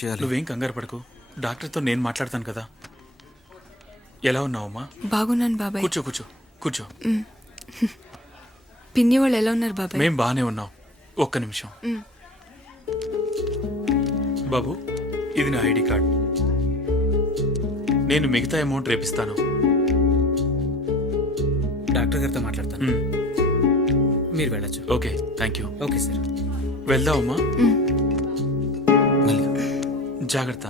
చేయాలి? నువ్వేం కంగారు పడకు, డాక్టర్తో నేను మాట్లాడతాను కదా. ఎలా ఉన్నావమ్మా? బాగున్నాను బాబాయ్. కూర్చో కూర్చో కూర్చో. పిన్ని వాళ్ళు ఎలా ఉన్నారు బాబాయ్? మేం బాగానే ఉన్నాం. ఒక్క నిమిషం. బాబు, ఇది నా ఐడి కార్డ్. నేను మిగతా అమౌంట్ రేపిస్తాను. డాక్టర్ గారితో మాట్లాడతాను. మీరు వెళ్ళచ్చు. Okay, thank you. Okay sir. వెళ్దామమ్మా. మెల్లిగా. జాగ్రత్త.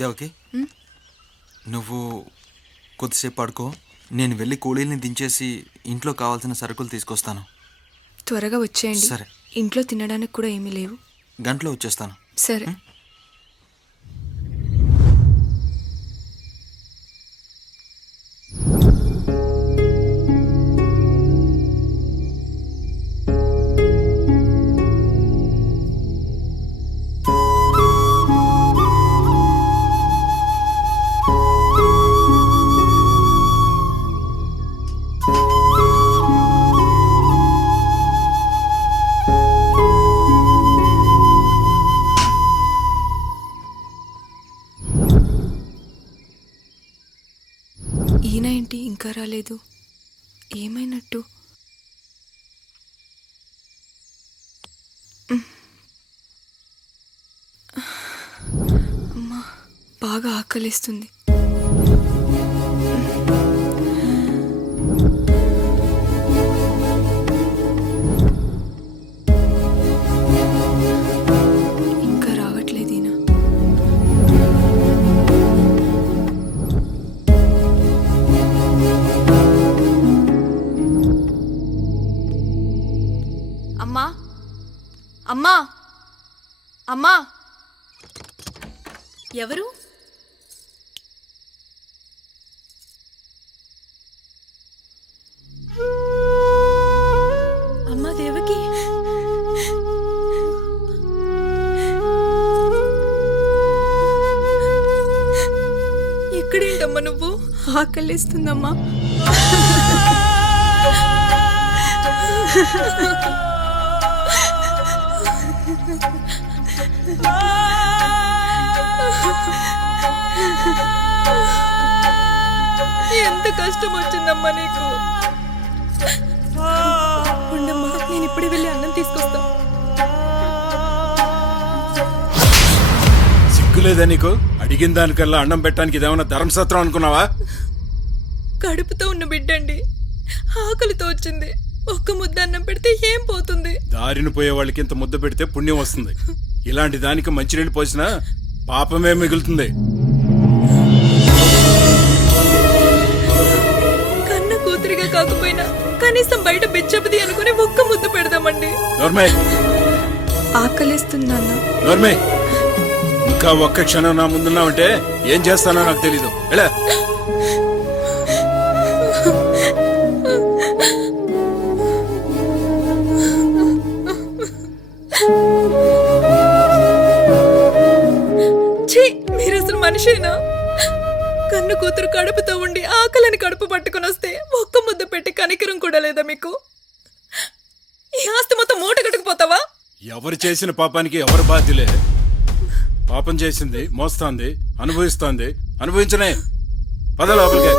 దేవకి, నువ్వు కొద్దిసేపు పడుకో. నేను వెళ్ళి కూలీల్ని దించేసి ఇంట్లో కావాల్సిన సరుకులు తీసుకొస్తాను. త్వరగా వచ్చేయండి. సరే. ఇంట్లో తినడానికి కూడా ఏమీ లేవు. గంటలో వచ్చేస్తాను. సరే. ఈయన ఏంటి ఇంకా రాలేదు? ఏమైనట్టు? అమ్మా, బాగా ఆకలిస్తుంది. ఇంకా రావట్లేదు ఈయన. అమ్మా, అమ్మా, అమ్మా. ఎవరు? అమ్మా దేవకి. ఎక్కడేంటమ్మా నువ్వు? ఆకలిస్తుందమ్మా. ఎంత కష్టం వచ్చిందమ్మా నీకు. ఉండమ్మా, నేను ఇప్పుడే వెళ్ళి అన్నం తీసుకొస్తా. సిగ్గులేదా నీకు? అడిగిన దానికల్లా అన్నం పెట్టడానికి ఇదేమన్నా ధర్మసత్రం అనుకున్నావా? కడుపుతో ఉన్న బిడ్డండి, ఆకలితో వచ్చింది. ఒక్క ముద్ద అన్నం పెడితే ఏం పోతుంది? దారిన పోయే వాళ్ళకి ఇంత ముద్ద పెడితే పుణ్యం వస్తుంది. ఇలాంటి దానికి మంచినీళ్ళు పోసినా పాపమే మిగులుతుంది. కన్న కూతురిగా కాకపోయినా కనీసం బయట బిచ్చబుది అనుకుని ఒక్క ముద్ద పెడదామండి. నోర్మే, ఆకలిస్తుందన్న. నోర్మే, ఇంకా ఒక్క క్షణం నా ముందున్నావంటే ఏం చేస్తానో నాకు తెలీదు. ఎలా? మీరు అసలు మనిషేనా? కన్ను కూతురు కడుపుతో ఉండి ఆకలిని కడుపు పట్టుకుని వస్తే ఒక్క ముద్ద పెట్టి కనికరం కూడా లేదా మీకు? ఈ ఆస్తి మొత్తం మూట కట్టుకుపోతావా? ఎవరు చేసిన పాపానికి ఎవరు బాధ్యులే. పాపం చేసింది మోస్తాంది, అనుభవిస్తోంది. అనుభవించనే. పద లోపలికే.